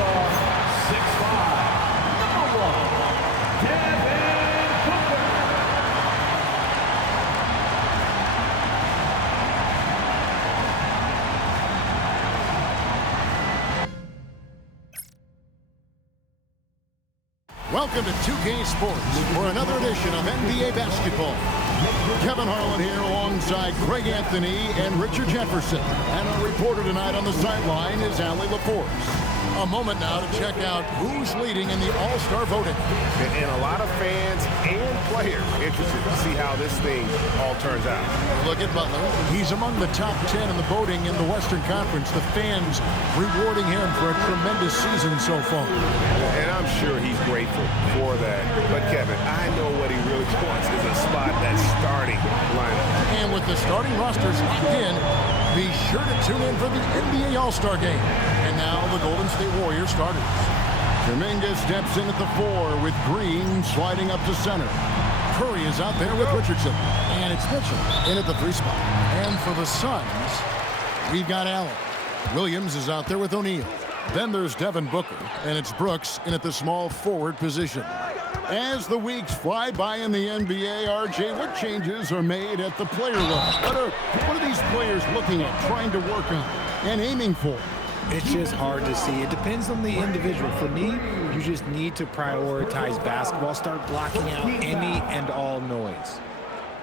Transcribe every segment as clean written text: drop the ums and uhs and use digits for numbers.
All-Star, 6'5", number 1, Devin Booker. Welcome to 2K Sports for another edition of NBA basketball. Kevin Harlan here alongside Greg Anthony and Richard Jefferson. And our reporter tonight on the sideline is Allie LaForce. A moment now to check out who's leading in the All-Star voting. And a lot of fans and players interested to see how this thing all turns out. Look at Butler. He's among the top 10 in the voting in the Western Conference. The fans rewarding him for a tremendous season so far. And I'm sure he's grateful for that. But Kevin, I know what he really wants is a spot that's starting lineup. And with the starting rosters locked in, be sure to tune in for the NBA All-Star Game. And now the Golden State Warriors starters. Kuminga steps in at the 4 with Green sliding up to center. Curry is out there with Richardson. And it's Mitchell in at the 3 spot. And for the Suns, we've got Allen. Williams is out there with O'Neal. Then there's Devin Booker, and it's Brooks in at the small forward position. As the weeks fly by in the NBA, RJ, what changes are made at the player level? What are these players looking at, trying to work on, and aiming for? It's just hard to see. It depends on the individual. For me, you just need to prioritize basketball, start blocking out any and all noise.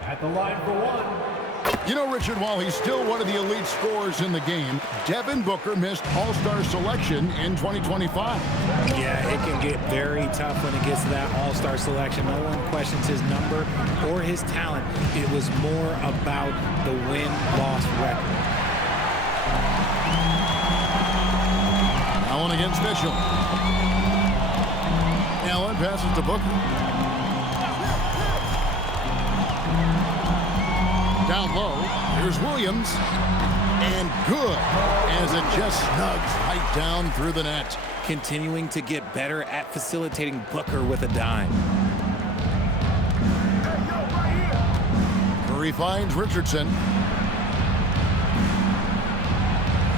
At the line for one. You know, Richard, while he's still one of the elite scorers in the game, Devin Booker missed All-Star selection in 2025. Yeah, it can get very tough when it gets to that All-Star selection. No one questions his number or his talent. It was more about the win-loss record. Allen against Mitchell. Allen passes to Booker. Down low, here's Williams, and good, as it just snugs right down through the net. Continuing to get better at facilitating Booker with a dime. Curry finds Richardson,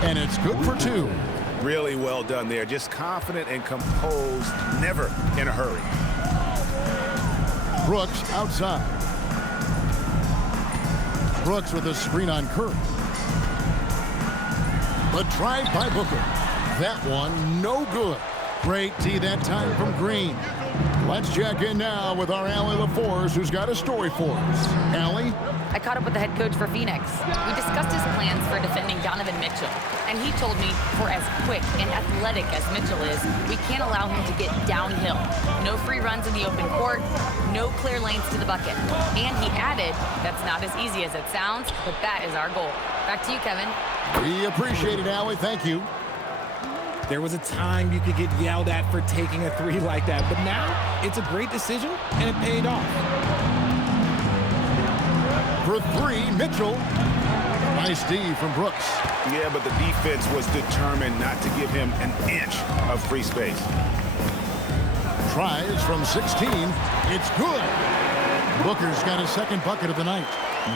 and it's good for 2. Really well done there. Just confident and composed, never in a hurry. Brooks outside. Brooks with a screen on Curry. But tried by Booker. That one, no good. Great D that time from Green. Let's check in now with our Allie LaForce, who's got a story for us. Allie? I caught up with the head coach for Phoenix. We discussed his plans for defending Donovan Mitchell, and he told me for as quick and athletic as Mitchell is, we can't allow him to get downhill. No free runs in the open court, no clear lanes to the bucket. And he added, that's not as easy as it sounds, but that is our goal. Back to you, Kevin. We appreciate it, Allie. Thank you. There was a time you could get yelled at for taking a 3 like that, but now it's a great decision, and it paid off. For 3, Mitchell. Nice D from Brooks. Yeah, but the defense was determined not to give him an inch of free space. Tries from 16. It's good. Booker's got his second bucket of the night.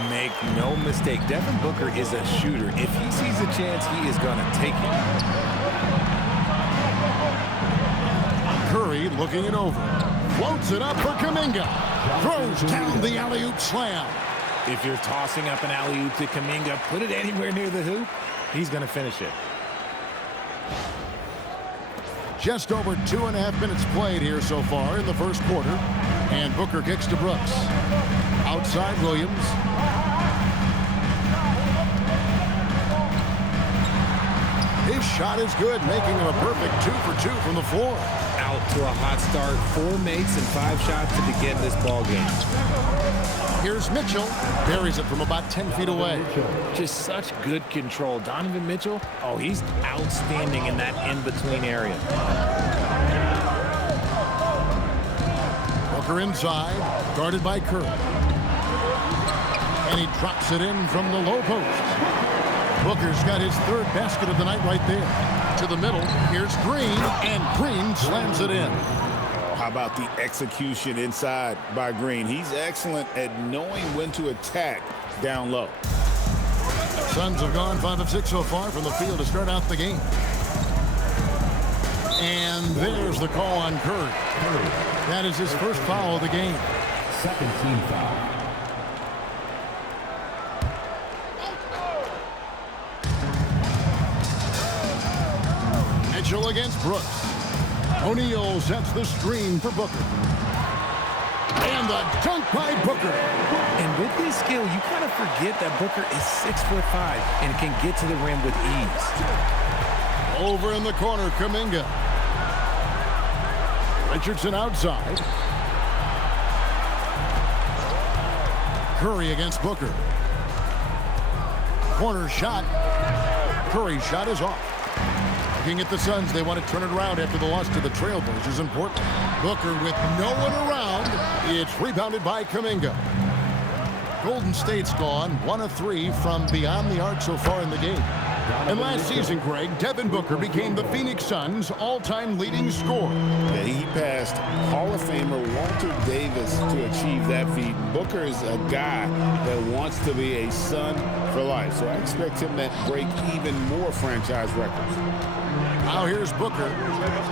Make no mistake, Devin Booker is a shooter. If he sees a chance, he is going to take it. Curry looking it over. Floats it up for Kuminga. Throws down the alley-oop slam. If you're tossing up an alley-oop to Kuminga, put it anywhere near the hoop, he's going to finish it. Just over 2.5 minutes played here so far in the first quarter. And Booker kicks to Brooks. Outside Williams. His shot is good, making him a perfect 2 for 2 from the floor. Out to a hot start, 4 makes and 5 shots to begin this ball game. Here's Mitchell. Buries it from about 10 feet away. Just such good control. Donovan Mitchell, oh, he's outstanding in that in-between area. Booker inside, guarded by Curry. And he drops it in from the low post. Booker's got his 3rd basket of the night right there. To the middle, here's Green, and Green slams it in. How about the execution inside by Green? He's excellent at knowing when to attack down low. Suns have gone 5 of 6 so far from the field to start out the game. And there's the call on Curry. That is his first foul of the game. Second team foul. Mitchell against Brooks. O'Neal sets the screen for Booker. And the dunk by Booker. And with his skill, you kind of forget that Booker is 6'5" and can get to the rim with ease. Over in the corner, Kuminga. Richardson outside. Curry against Booker. Corner shot. Curry's shot is off. Looking at the Suns, they want to turn it around after the loss to the Trailblazers in Portland. Booker with no one around. It's rebounded by Kuminga. Golden State's gone 1 of 3 from beyond the arc so far in the game. And last season, Greg, Devin Booker became the Phoenix Suns' all-time leading scorer. Yeah, he passed Hall of Famer Walter Davis to achieve that feat. Booker is a guy that wants to be a Sun for life, so I expect him to break even more franchise records. Now here's Booker.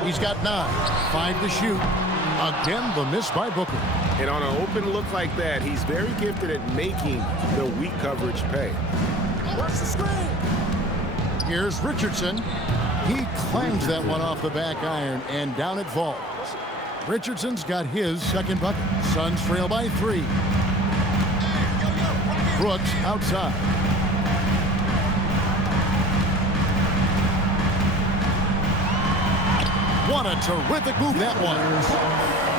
He's got 9, 5 to shoot. Again, the miss by Booker. And on an open look like that, he's very gifted at making the weak coverage pay. Where's the screen? Here's Richardson. He claims that one off the back iron, and down it falls. Richardson's got his second bucket. Suns trail by 3. Brooks outside. What a terrific move that was.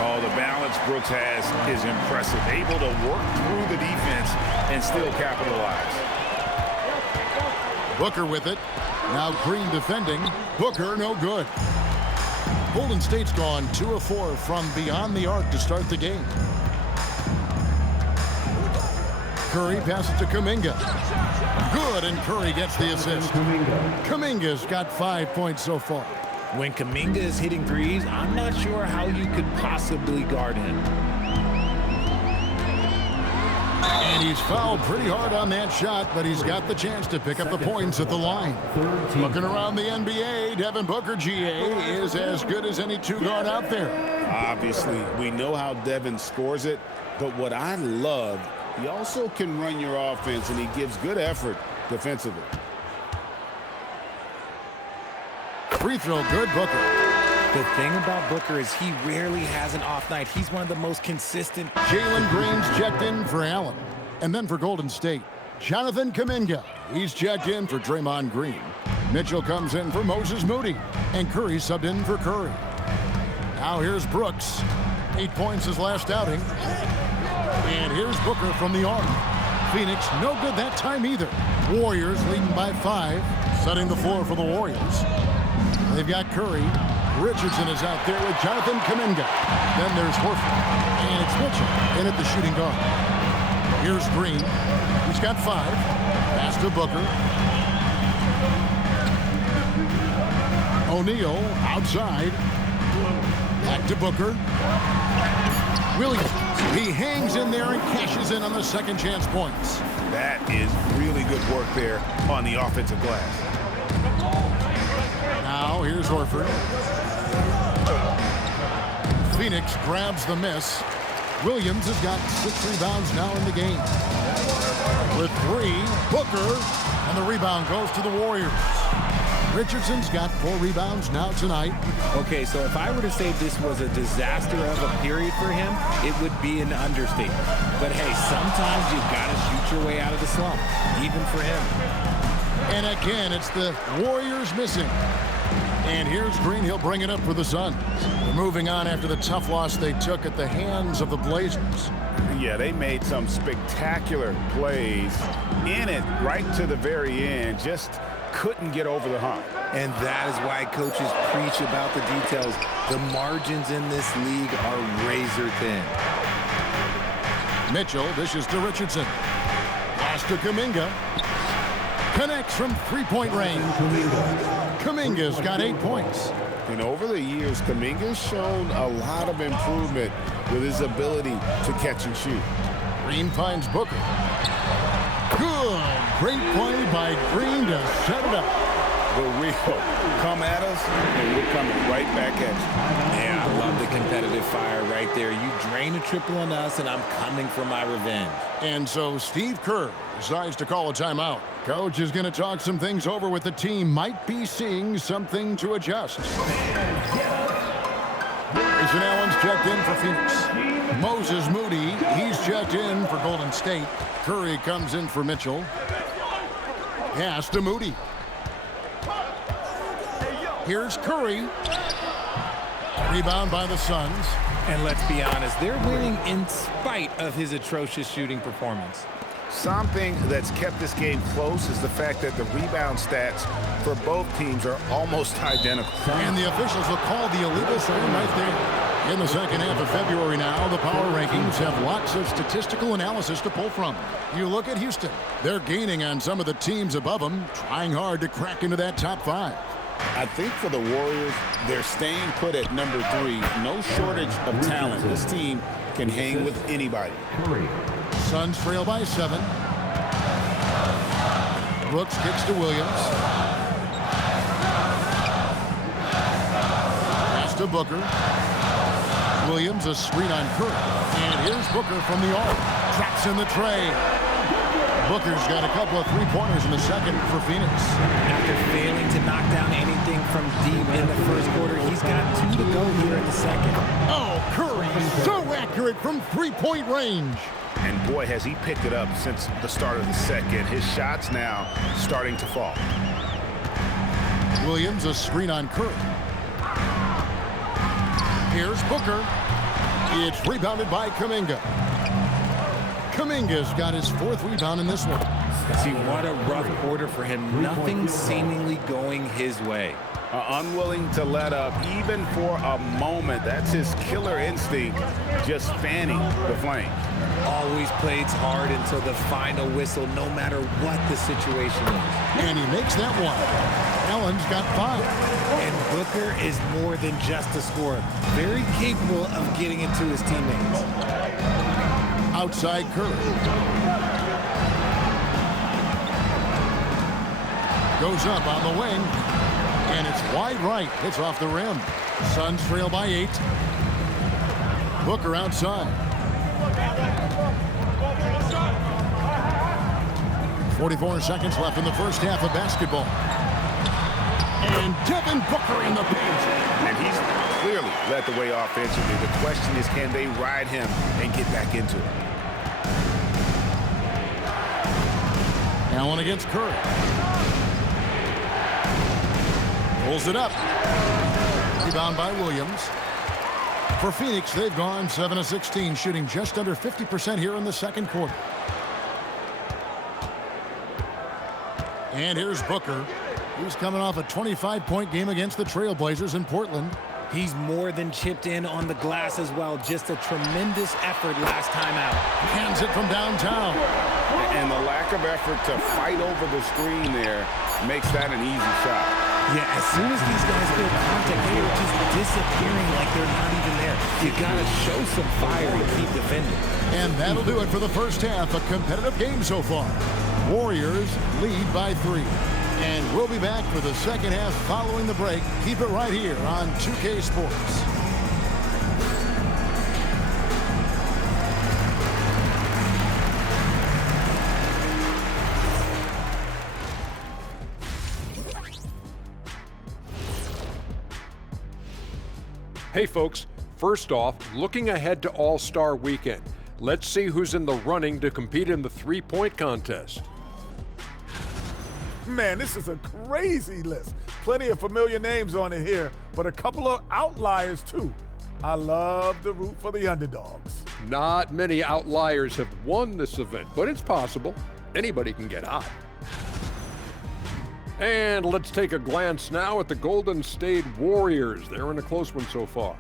Oh, the balance Brooks has is impressive. Able to work through the defense and still capitalize. Booker with it. Now Green defending. Booker no good. Golden State's gone 2 of 4 from beyond the arc to start the game. Curry passes to Kuminga. Good, and Curry gets the assist. Kuminga's got 5 points so far. When Kuminga is hitting threes, I'm not sure how you could possibly guard him. And he's fouled pretty hard on that shot, but he's got the chance to pick up the points at the line. Looking around the NBA, Devin Booker, GA, is as good as any two-guard out there. Obviously, we know how Devin scores it, but what I love, he also can run your offense, and he gives good effort defensively. Free throw good, Booker. The thing about Booker is he rarely has an off night. He's one of the most consistent. Jalen Green's checked in for Allen. And then for Golden State, Jonathan Kuminga. He's checked in for Draymond Green. Mitchell comes in for Moses Moody. And Curry subbed in for Curry. Now here's Brooks. 8 points his last outing. And here's Booker from the arc. Phoenix no good that time either. Warriors leading by 5. Setting the floor for the Warriors. They've got Curry. Richardson is out there with Jonathan Kuminga. Then there's Horford. And it's Mitchell in at the shooting guard. Here's Green. He's got 5. Pass to Booker. O'Neal outside. Back to Booker. Williams. He hangs in there and cashes in on the second chance points. That is really good work there on the offensive glass. Now here's Horford. Phoenix grabs the miss. Williams has got 6 rebounds now in the game. With 3, Booker, and the rebound goes to the Warriors. Richardson's got 4 rebounds now tonight. Okay, so if I were to say this was a disaster of a period for him, it would be an understatement. But hey, sometimes you've got to shoot your way out of the slump, even for him. And again, it's the Warriors missing. And here's Green. He'll bring it up for the Suns. They're moving on after the tough loss they took at the hands of the Blazers. Yeah, they made some spectacular plays in it right to the very end. Just couldn't get over the hump. And that is why coaches preach about the details. The margins in this league are razor thin. Mitchell dishes to Richardson. Pass to Kuminga. Connects from three-point range. Kuminga's got 8 points. And over the years, Kuminga's shown a lot of improvement with his ability to catch and shoot. Green finds Booker. Good. Great play by Green to set it up. the real. Come at us, and we're coming right back at you. Yeah, I love the competitive fire right there. You drain a triple on us, and I'm coming for my revenge. And so Steve Kerr decides to call a timeout. Coach is going to talk some things over with the team. Might be seeing something to adjust. Grayson Allen's checked in for Phoenix. Moses Moody, he's checked in for Golden State. Curry comes in for Mitchell. Pass to Moody. Here's Curry. Rebound by the Suns. And let's be honest, they're winning in spite of his atrocious shooting performance. Something that's kept this game close is the fact that the rebound stats for both teams are almost identical. And the officials will call the illegal scrum right there. In the second half of February now, the power rankings have lots of statistical analysis to pull from. You look at Houston. They're gaining on some of the teams above them, trying hard to crack into that top 5. I think for the Warriors, they're staying put at number 3. No shortage of talent. This team can hang with anybody. Curry. Suns trail by 7. Brooks kicks to Williams. Pass to Booker. Williams a screen on Curry. And here's Booker from the arc. Traps in the tray. Booker's got a couple of three-pointers in the second for Phoenix. After failing to knock down anything from deep in the first quarter, he's got 2 to go here in the second. Oh, Curry so accurate from three-point range. And boy, has he picked it up since the start of the second. His shots now starting to fall. Williams a screen on Curry. Here's Booker. It's rebounded by Kuminga. Kuminga's got his 4th rebound in this one. See, what a rough quarter for him. Nothing seemingly going his way. Unwilling to let up even for a moment. That's his killer instinct, just fanning the flame. Always plays hard until the final whistle, no matter what the situation is. And he makes that one. Allen's got 5. And Booker is more than just a scorer. Very capable of getting it to his teammates. Outside Curry. Goes up on the wing. And it's wide right. It's off the rim. Suns trail by 8. Booker outside. 44 seconds left in the first half of basketball. And Devin Booker in the paint. And he's clearly led the way offensively. The question is, can they ride him and get back into it? Allen against Curry. Pulls it up. Rebound by Williams. For Phoenix, they've gone 7 of 16, shooting just under 50% here in the second quarter. And here's Booker. He's coming off a 25-point game against the Trailblazers in Portland. He's more than chipped in on the glass as well. Just a tremendous effort last time out. Hands it from downtown. And the lack of effort to fight over the screen there makes that an easy shot. Yeah, as soon as these guys feel contact, they are just disappearing like they're not even there. You gotta show some fire and keep defending. And that'll do it for the first half. A competitive game so far. Warriors lead by 3. And we'll be back for the second half following the break. Keep it right here on 2K Sports. Hey folks, first off, looking ahead to All-Star Weekend. Let's see who's in the running to compete in the three-point contest. Man, this is a crazy list. Plenty of familiar names on it here, but a couple of outliers too. I love to root for the underdogs. Not many outliers have won this event, but it's possible. Anybody can get hot. And let's take a glance now at the Golden State Warriors. They're in a close one so far.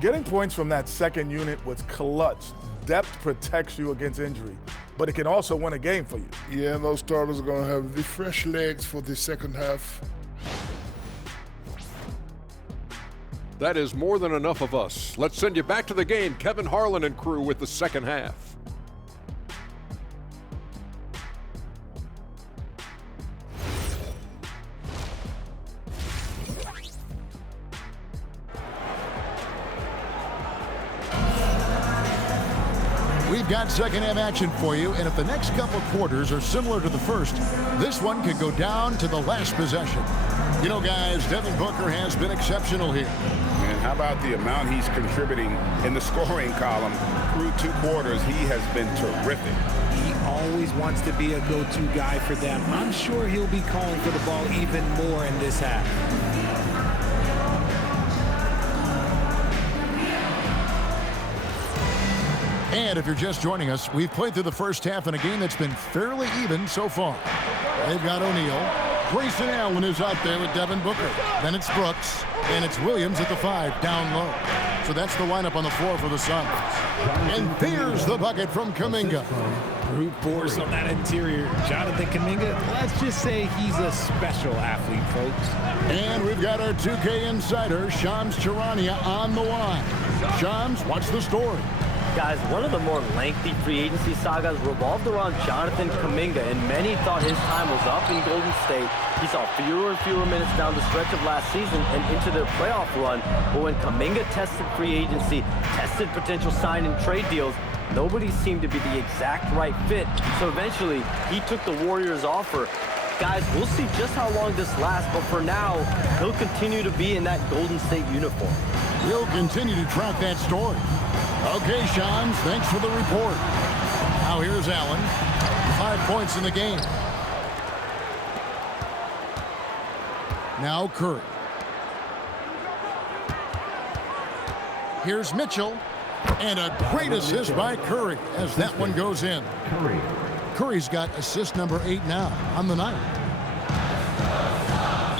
Getting points from that second unit was clutch. Depth protects you against injury, but it can also win a game for you. Yeah, and those starters are going to have the fresh legs for the second half. That is more than enough of us. Let's send you back to the game. Kevin Harlan and crew with the second half. we've got second half action for you, and if the next couple quarters are similar to the first, this one could go down to the last possession. You know, guys, Devin Booker has been exceptional here. And how about the amount he's contributing in the scoring column through 2 quarters? He has been terrific. He always wants to be a go-to guy for them. I'm sure he'll be calling for the ball even more in this half. And if you're just joining us, we've played through the first half in a game that's been fairly even so far. They've got O'Neal. Grayson Allen is out there with Devin Booker. Then it's Brooks, and it's Williams at the 5, down low. So that's the lineup on the floor for the Suns. And there's the bucket from Kuminga. Brute force on that interior. Jonathan Kuminga, let's just say he's a special athlete, folks. And we've got our 2K insider, Shams Charania, on the line. Shams, what's the story? Guys, one of the more lengthy free agency sagas revolved around Jonathan Kuminga, and many thought his time was up in Golden State. He saw fewer and fewer minutes down the stretch of last season and into their playoff run. But when Kuminga tested free agency, tested potential sign and trade deals, nobody seemed to be the exact right fit. So eventually, he took the Warriors' offer. Guys, we'll see just how long this lasts, but for now, he'll continue to be in that Golden State uniform. We'll continue to track that story. Okay, Shams, thanks for the report. Now here's Allen. 5 points in the game. Now Curry. Here's Mitchell. And a great assist by Curry as that one goes in. Curry's got assist number 8 now on the night.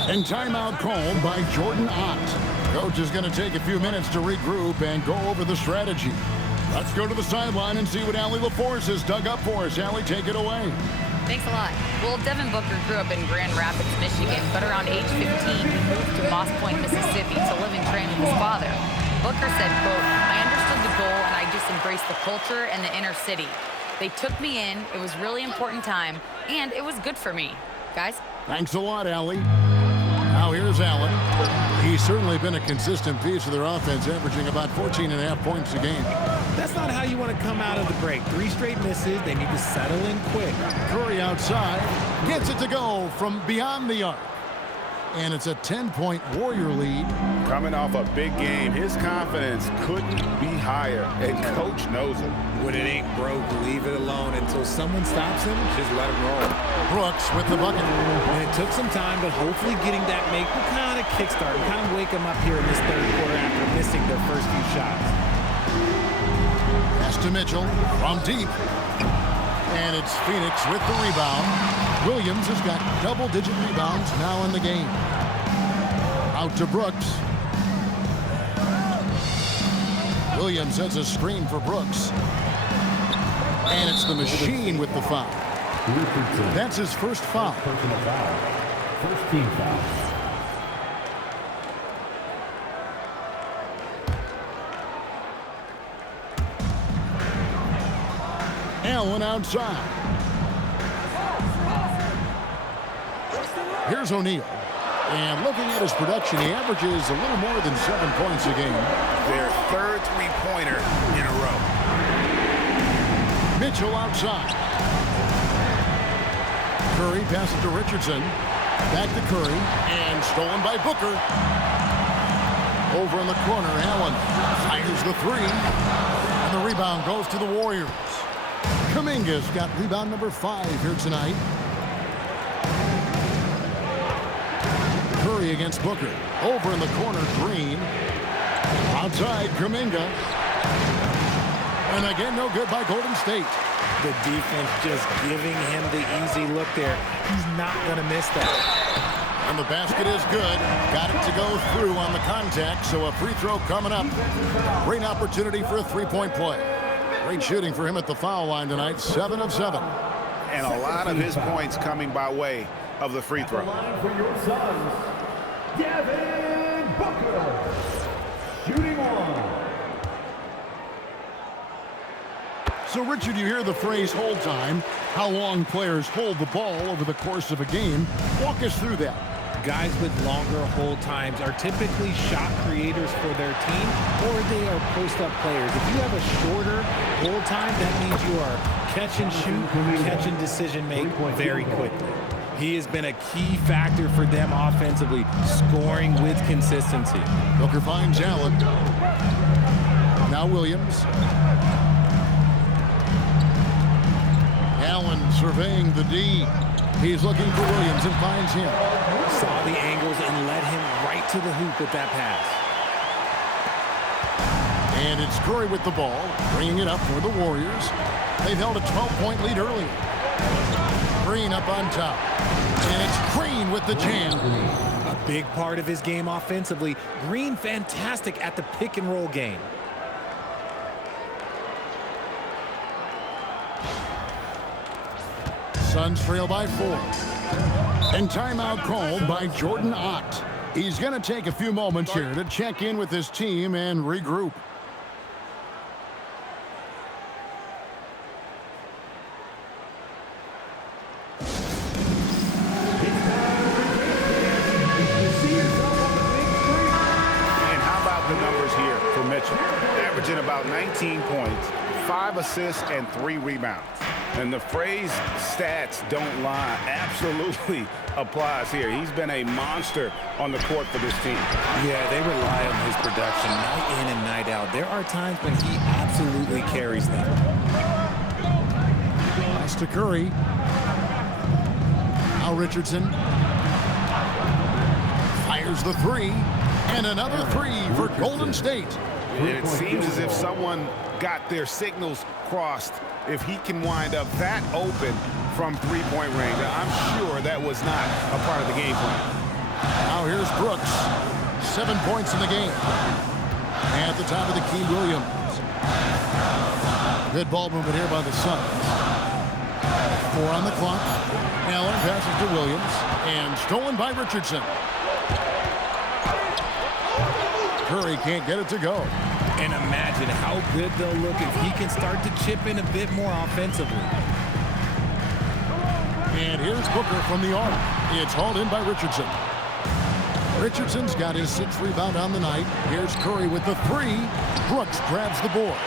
And timeout called by Jordan Ott. Coach is going to take a few minutes to regroup and go over the strategy. Let's go to the sideline and see what Allie LaForce has dug up for us. Allie, take it away. Thanks a lot. Well, Devin Booker grew up in Grand Rapids, Michigan, but around age 15, he moved to Moss Point, Mississippi to live and train with his father. Booker said, quote, "I understood the goal and I just embraced the culture and the inner city. They took me in. It was really important time, and it was good for me." Guys? Thanks a lot, Allie. Now here's Allen. He's certainly been a consistent piece of their offense, averaging about 14.5 points a game. That's not how you want to come out of the break. 3 straight misses. They need to settle in quick. Curry outside. Gets it to go from beyond the arc. And it's a 10-point Warrior lead. Coming off a big game, his confidence couldn't be higher, and Coach knows it. When it ain't broke, leave it alone until someone stops him. Just let him roll. Brooks with the bucket. And it took some time, but hopefully getting that make will kind of kickstart and kind of wake them up here in this third quarter after missing their first few shots. Pass to Mitchell from deep. And it's Phoenix with the rebound. Williams has got double-digit rebounds now in the game. Out to Brooks. Williams has a screen for Brooks. And it's the machine with the foul. That's his first foul. Personal foul. First team foul. Allen outside. Here's O'Neal. And looking at his production, he averages a little more than 7 points a game. Their third three-pointer in a row. Mitchell outside. Curry passes to Richardson. Back to Curry. And stolen by Booker. Over in the corner, Allen fires the 3. And the rebound goes to the Warriors. Kuminga's got rebound number 5 here tonight. Curry against Booker. Over in the corner, Green. Outside, Kuminga. And again, no good by Golden State. The defense just giving him the easy look there. He's not going to miss that. And the basket is good. Got it to go through on the contact, so a free throw coming up. Great opportunity for a three-point play. Great shooting for him at the foul line tonight, 7 of 7. And a lot of his points coming by way of the free throw. For your Suns, Devin Booker. Shooting one. So, Richard, you hear the phrase hold time, how long players hold the ball over the course of a game. Walk us through that. guys with longer hold times are typically shot creators for their team, or they are post-up players. If you have a shorter hold time, that means you are catch and shoot, catch and decision make very quickly. He has been a key factor for them offensively, scoring with consistency. Booker finds Allen. Now Williams. Allen surveying the D. He's looking for Williams and finds him. Saw the angles and led him right to the hoop with that pass. And it's Curry with the ball, bringing it up for the Warriors. They've held a 12-point lead early. Green up on top. And it's Green with the jam. A big part of his game offensively. Green fantastic at the pick and roll game. Suns trail by 4. And timeout called by Jordan Ott. He's going to take a few moments here to check in with his team and regroup. And how about the numbers here for Mitchell? Averaging about 19 points, 5 assists, and 3 rebounds. And the phrase stats don't lie absolutely applies here. He's been a monster on the court for this team. Yeah, they rely on his production night in and night out. There are times when he absolutely carries them. Pass to Curry. Now Richardson. Fires the 3. And another 3 for Golden State. And it seems as if someone got their signals crossed. If he can wind up that open from three-point range, I'm sure that was not a part of the game plan. Now here's Brooks. 7 points in the game. And at the top of the key, Williams. Good ball movement here by the Suns. 4 on the clock. Allen passes to Williams. And stolen by Richardson. Curry can't get it to go. And imagine how good they'll look if he can start to chip in a bit more offensively. And here's Booker from the arc. It's hauled in by Richardson. Richardson's got his 6th rebound on the night. Here's Curry with the 3. Brooks grabs the board.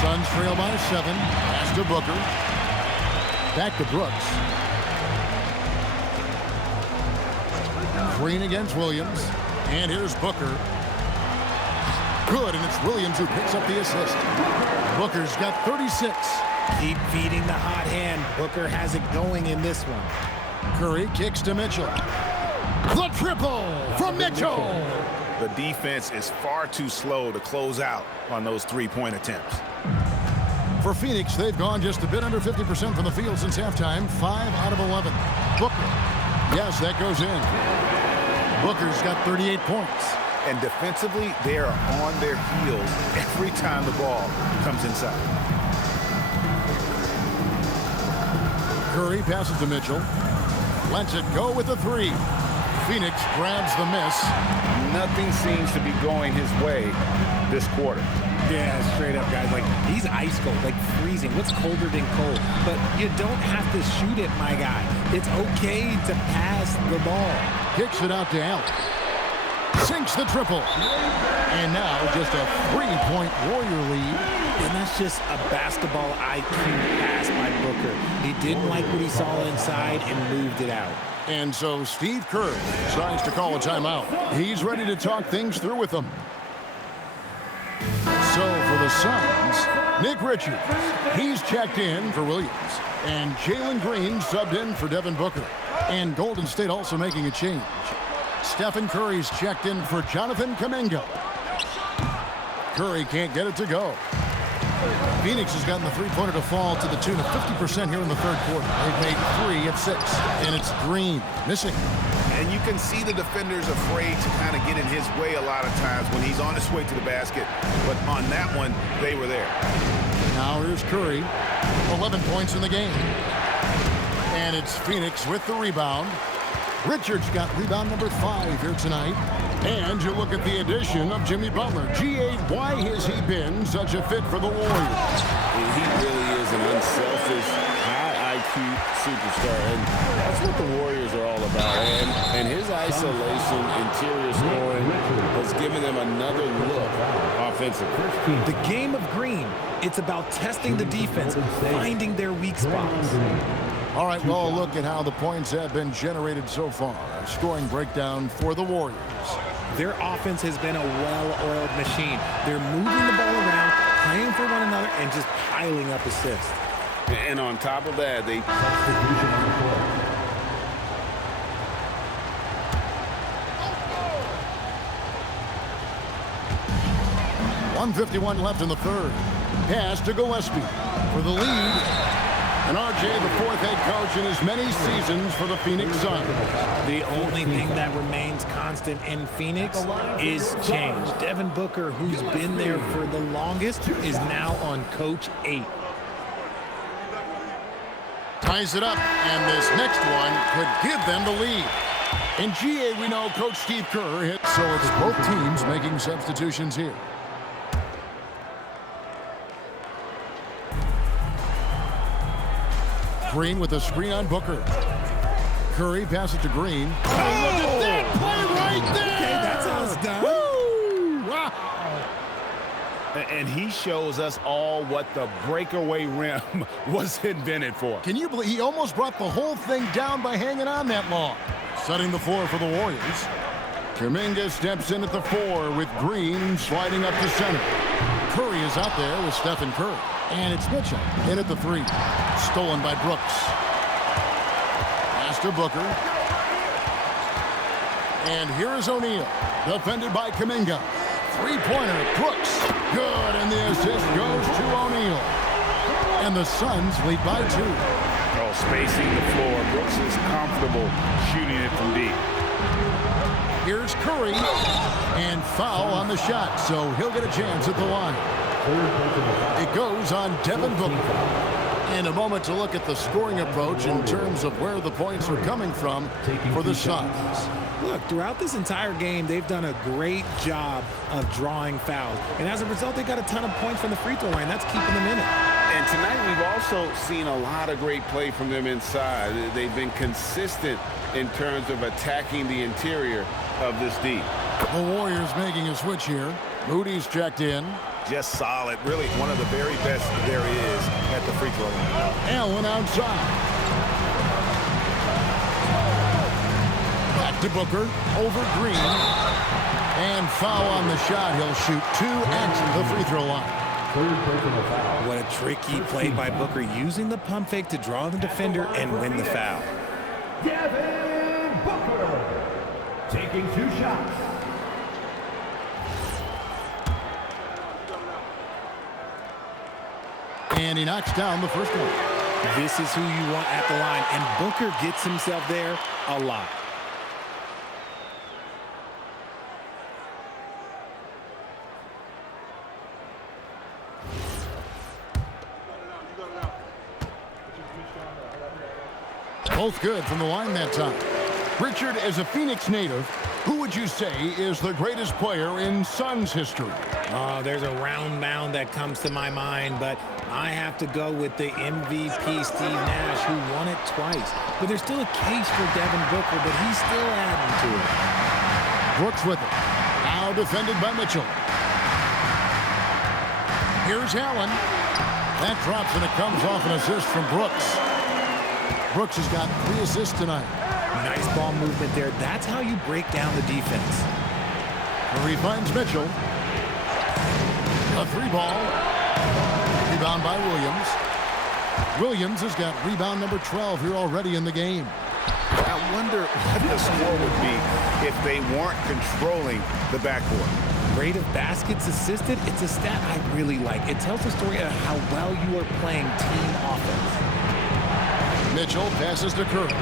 Suns trail by 7. Pass to Booker. Back to Brooks. Green against Williams. And here's Booker. Good, and it's Williams who picks up the assist. Booker's got 36. Keep feeding the hot hand. Booker has it going in this one. Curry kicks to Mitchell. The triple from Mitchell. The defense is far too slow to close out on those three-point attempts. For Phoenix, they've gone just a bit under 50% from the field since halftime. 5 out of 11. Booker. Yes, that goes in. Booker's got 38 points. And defensively, they are on their heels every time the ball comes inside. Curry passes to Mitchell. Lets it go with the 3. Phoenix grabs the miss. Nothing seems to be going his way this quarter. Yeah, straight up, guys. Like, he's ice cold, like freezing. What's colder than cold? But you don't have to shoot it, my guy. It's okay to pass the ball. Kicks it out to Allen. Sinks the triple. And now just a 3-point Warrior lead. And that's just a basketball IQ pass by Booker. He didn't like what he saw inside and moved it out. And so Steve Kerr decides to call a timeout. He's ready to talk things through with them. So for the Suns, Nick Richards, he's checked in for Williams. And Jalen Green subbed in for Devin Booker. And Golden State also making a change. Stephen Curry's checked in for Jonathan Kuminga. Curry can't get it to go. Phoenix has gotten the three-pointer to fall to the tune of 50% here in the third quarter. They've made 3 of 6, and it's Green missing. And you can see the defenders afraid to kind of get in his way a lot of times when he's on his way to the basket. But on that one, they were there. Now here's Curry, 11 points in the game. And it's Phoenix with the rebound. Richards got rebound number 5 here tonight. And you look at the addition of Jimmy Butler. G8, why has he been such a fit for the Warriors? He really is an unselfish, high IQ cute superstar, and that's what the Warriors are all about. And his isolation, interior scoring has given them another look offensively. The game of green, it's about testing the defense, finding their weak spots. All right, well, a look at how the points have been generated so far. Scoring breakdown for the Warriors. Their offense has been a well-oiled machine. They're moving the ball around, playing for one another, and just piling up assists. And on top of that, they... Substitution on the court. 1:51 left in the third. Pass to Gillespie for the lead. And RJ, the fourth head coach in as many seasons for the Phoenix Suns. The only thing that remains constant in Phoenix is change. Devin Booker, who's been there for the longest, is now on Coach 8. Ties it up, and this next one could give them the lead. In GA, we know Coach Steve Kerr hit, so it's both teams making substitutions here. Green with a screen on Booker. Curry passes it to Green. Oh, look at that play right there! Okay, that's how it's done. Woo! Wow. And he shows us all what the breakaway rim was invented for. Can you believe he almost brought the whole thing down by hanging on that long? Setting the floor for the Warriors. Kuminga steps in at the 4 with Green sliding up to center. Curry is out there with Stephen Curry. And it's Mitchell in at the 3. Stolen by Brooks. Pass to Booker. And here is O'Neal. Defended by Kuminga. Three-pointer. Brooks. Good. And the assist goes to O'Neal. And the Suns lead by 2. Oh, spacing the floor. Brooks is comfortable shooting it from deep. Here's Curry. And foul on the shot. So he'll get a chance at the line. It goes on Devin Booker. In a moment to look at the scoring approach in terms of where the points are coming from for the Suns. Look, throughout this entire game, they've done a great job of drawing fouls. And as a result, they got a ton of points from the free throw line. That's keeping them in it. And tonight, we've also seen a lot of great play from them inside. They've been consistent in terms of attacking the interior of this D. The Warriors making a switch here. Moody's checked in. Just solid. Really one of the very best there is at the free throw line. Allen outside. Back to Booker. Over Green. And foul on the shot. He'll shoot 2 at the free throw line. What a tricky play by Booker, using the pump fake to draw the defender and win the foul. Devin Booker taking 2 shots. And he knocks down the first one. This is who you want at the line, and Booker gets himself there a lot. Both good from the line that time. Richard, as a Phoenix native, who would you say is the greatest player in Suns history? Oh, there's a round mound that comes to my mind, but I have to go with the MVP, Steve Nash, who won it twice. But there's still a case for Devin Booker, but he's still adding to it. Brooks with it. Now defended by Mitchell. Here's Allen. That drops and it comes off an assist from Brooks. Brooks has got 3 assists tonight. Nice ball movement there. That's how you break down the defense. Curry finds Mitchell. A 3-ball. Rebound by Williams. Williams has got rebound number 12 here already in the game. I wonder what the score would be if they weren't controlling the backcourt. Rate of baskets assisted, it's a stat I really like. It tells the story of how well you are playing team offense. Mitchell passes to Curry.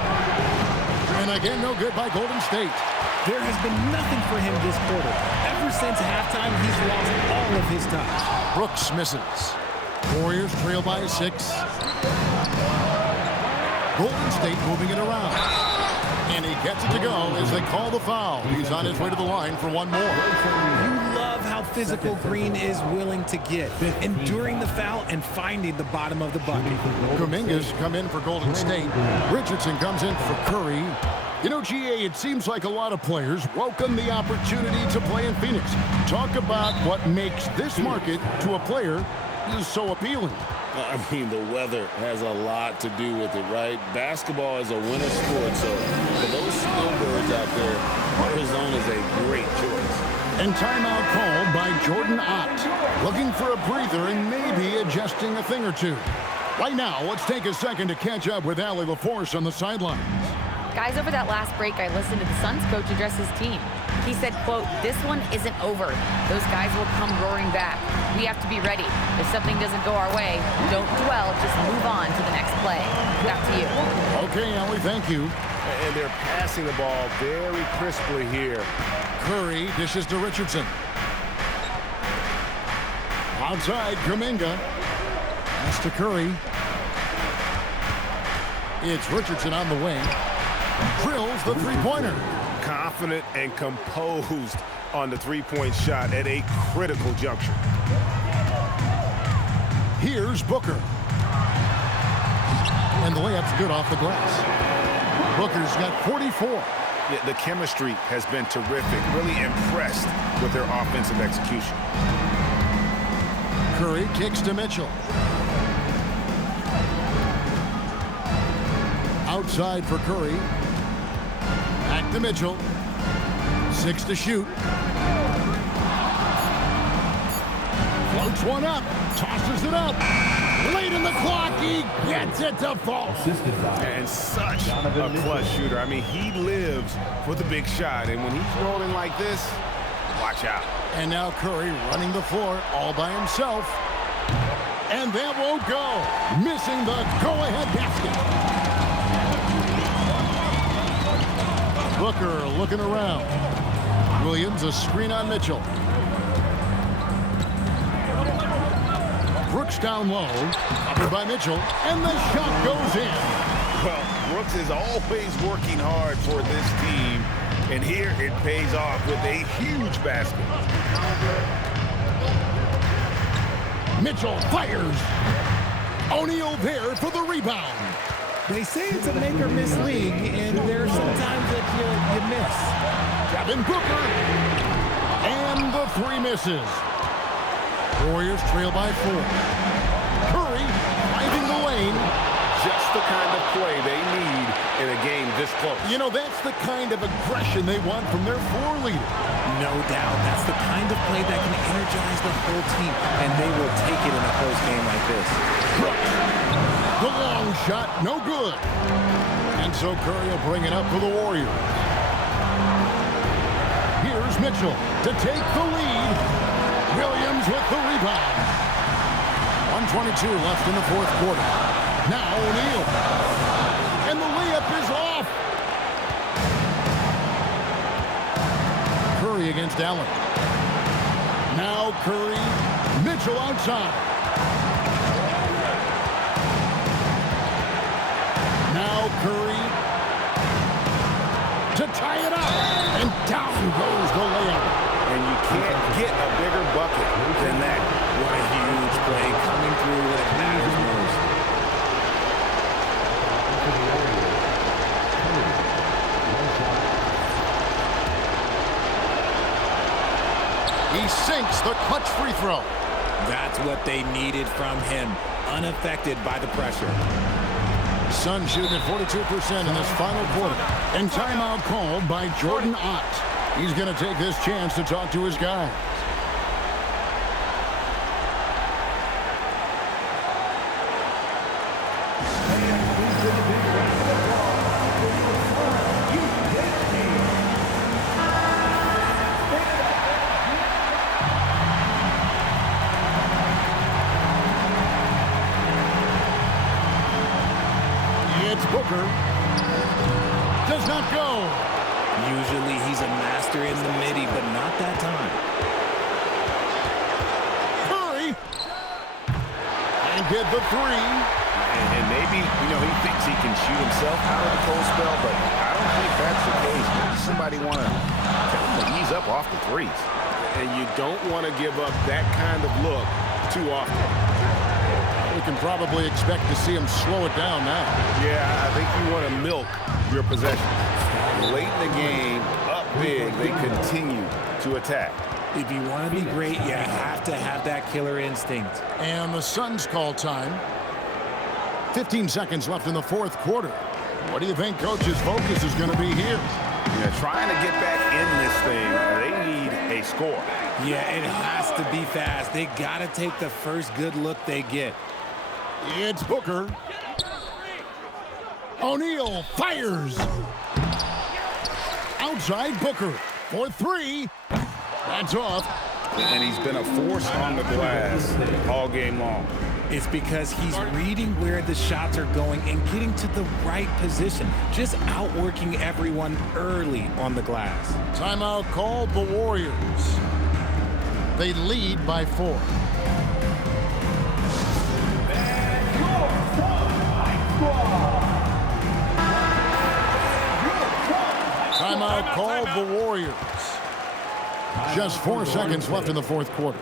And again, no good by Golden State. There has been nothing for him this quarter. Ever since halftime, he's lost all of his touch. Brooks misses. Warriors trail by 6. Golden State moving it around. And he gets it to go as they call the foul. He's on his way to the line for one more. You love love how physical Green is willing to get, enduring the foul and finding the bottom of the bucket. Kuminga's come in for Golden State. Richardson comes in for Curry. You know, GA, it seems like a lot of players welcome the opportunity to play in Phoenix. Talk about what makes this market to a player is so appealing. I mean, the weather has a lot to do with it, right? Basketball is a winter sport, so for those snowbirds out there, Arizona is a great choice. And timeout called by Jordan Ott. Looking for a breather and maybe adjusting a thing or two. Right now, let's take a second to catch up with Allie LaForce on the sidelines. Guys, over that last break, I listened to the Suns coach address his team. He said, quote, "This one isn't over. Those guys will come roaring back. We have to be ready. If something doesn't go our way, don't dwell, just move on to the next play." Back to you. Okay, Allie, thank you. And they're passing the ball very crisply here. Curry dishes to Richardson. Outside, Kuminga. Pass to Curry. It's Richardson on the wing. Drills the three-pointer. Confident and composed on the three-point shot at a critical juncture. Here's Booker. And the layup's good off the glass. Booker's got 44. Yeah, the chemistry has been terrific. Really impressed with their offensive execution. Curry kicks to Mitchell. Outside for Curry. Back to Mitchell. 6 to shoot. Floats one up. Tosses it up. Late in the clock. He gets it to fall. And such a clutch shooter. I mean, he lives for the big shot. And when he's rolling like this, watch out. And now Curry running the floor all by himself. And that won't go. Missing the go-ahead basket. Booker looking around. Williams a screen on Mitchell. Brooks down low. Covered by Mitchell. And the shot goes in. Well, Brooks is always working hard for this team. And here it pays off with a huge basket. Mitchell fires. O'Neal there for the rebound. They say it's a make-or-miss league, and there are some times that you miss. Devin Booker. And the three misses. Warriors trail by 4. Curry driving the lane. Just the kind of play they need in a game this close. You know, that's the kind of aggression they want from their floor leader. No doubt. That's the kind of play that can energize the whole team, and they will take it in a close game like this. The long shot, no good. And so Curry will bring it up for the Warriors. Here's Mitchell to take the lead. Williams with the rebound. 1:22 left in the fourth quarter. Now O'Neal. And the layup is off. Curry against Allen. Now Curry. Mitchell outside. Now Curry to tie it up. And down goes the layup. And you can't get a bigger bucket than that. What a huge play coming through when it matters most. He sinks the clutch free throw. That's what they needed from him, unaffected by the pressure. Suns shooting at 42% in this final quarter. And timeout called by Jordan Ott. He's going to take this chance to talk to his guys. It's Booker. Does not go. Usually he's a master in the midi, but not that time. Curry. And get the three. And maybe, he thinks he can shoot himself out of the cold spell, but I don't think that's the case. Maybe somebody want to tell him to ease up off the threes. and you don't want to give up that kind of look too often. We can probably expect to see him slow it down now. Yeah, I think you want to milk your possession. Late in the game, up big, they continue to attack. If you want to be great, you have to have that killer instinct. And the Suns call time. 15 seconds left in the fourth quarter. What do you think Coach's focus is going to be here? Yeah, trying to get back in this thing, they need a score. Yeah, it has to be fast. They got to take the first good look they get. It's Booker. O'Neal fires. Outside Booker for three. That's off. And he's been a force on the glass all game long. It's because he's reading where the shots are going and getting to the right position. Just outworking everyone early on the glass. Timeout called the Warriors. They lead by 4. Timeout called the Warriors. Just 4 seconds left in the fourth quarter.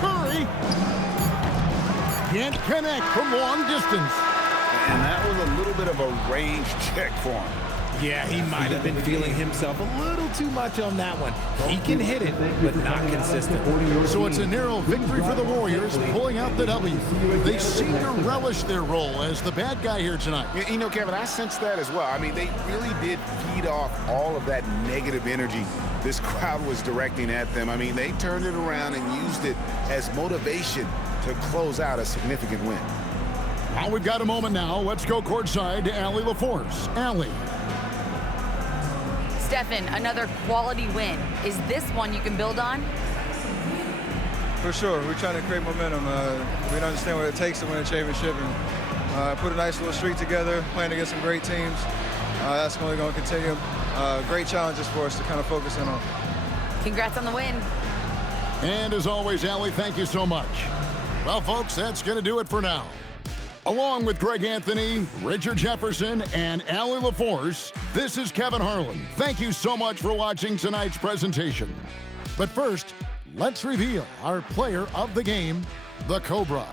Curry can't connect from long distance. And that was a little bit of a range check for him. Yeah, he might have been feeling himself a little too much on that one. He can hit it, but not consistent. So it's a narrow victory for the Warriors, pulling out the W. They seem to relish their role as the bad guy here tonight. You know, Kevin, I sense that as well. I mean, they really did feed off all of that negative energy this crowd was directing at them. I mean, they turned it around and used it as motivation to close out a significant win. Well, we've got a moment now. Let's go courtside to Allie LaForce. Allie. Stephen, another quality win. Is this one you can build on? For sure. We're trying to create momentum. We understand what it takes to win a championship, and put a nice little streak together, playing against some great teams. That's only going to continue. Great challenges for us to kind of focus in on. Congrats on the win. And as always, Allie, thank you so much. Well, folks, that's going to do it for now. Along with Greg Anthony, Richard Jefferson, and Allie LaForce, this is Kevin Harlan. Thank you so much for watching tonight's presentation. But first, let's reveal our player of the game, the Cobra.